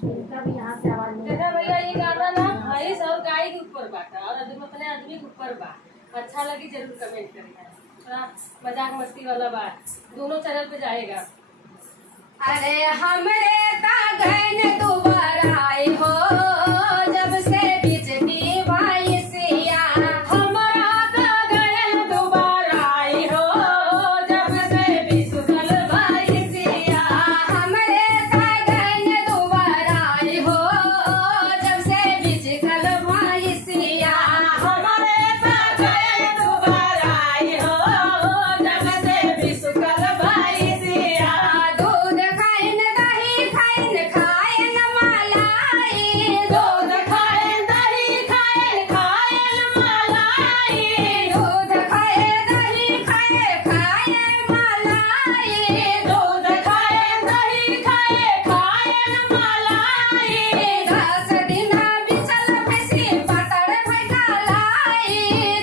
कभी यहाँ से आवाज नहीं। देखा भैया ये गाना ना भैंस और गाय के ऊपर बाटा और अपने आदमी के ऊपर बा। अच्छा लगी जरूर कमेंट करना। थोड़ा मजाक मस्ती वाला बा, दोनों चैनल पे जाएगा। अरे हमरे तागन दोबारा आई हो जब से बिजली भाई सिया, हमारा तागन दोबारा आई हो जब से बिसुकल भाई सिया। हमरे तागन दोबारा आई हो जब से बिजली भाई सिया, हमारे तागन दोबारा आई हो जब से बिसुकल भाई सिया। दूध खाइन दही खाइन खाइन मलाई, दूध खाए दही खाए खाए मलाई। दूध खाए दही खाए खाए मलाई, दूध खाए दही खाए खाए मलाई। 10 दिन बिचल भैंसी पातर भैगा लाई,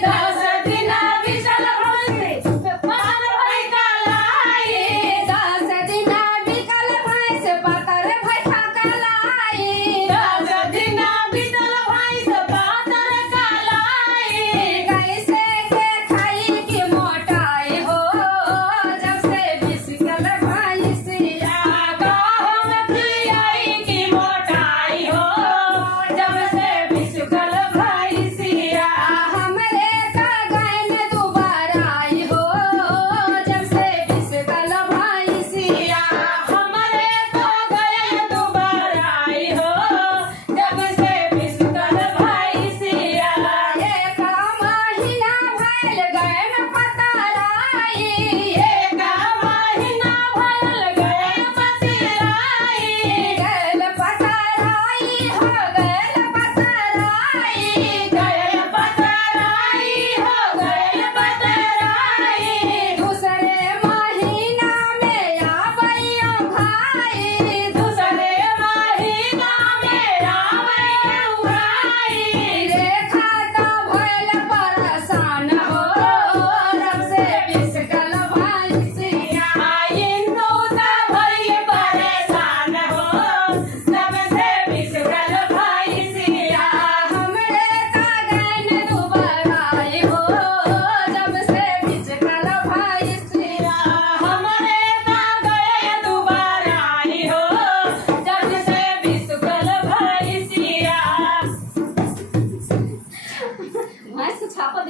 10 दिन बिचल भैंसी पातर भैगा लाई। 10 दिन बिकल भैंस पातर भैगा लाई, 10 दिन बिचल भैंस पातर कालाई। कैसे के खाई की मोटाई हो जब से बिसकल भैंसिया, गाँव में पियाई की मोटाई हो जब से बिसुकल